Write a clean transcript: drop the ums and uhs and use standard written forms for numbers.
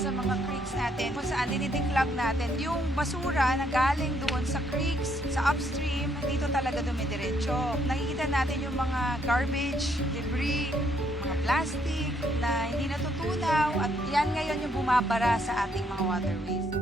Sa mga creeks natin kung saan dinidiklag natin yung basura na galing doon sa creeks, sa upstream, dito talaga dumidiretso. Nakikita natin yung mga garbage, debris, mga plastic na hindi natutunaw at yan ngayon yung bumabara sa ating mga waterways.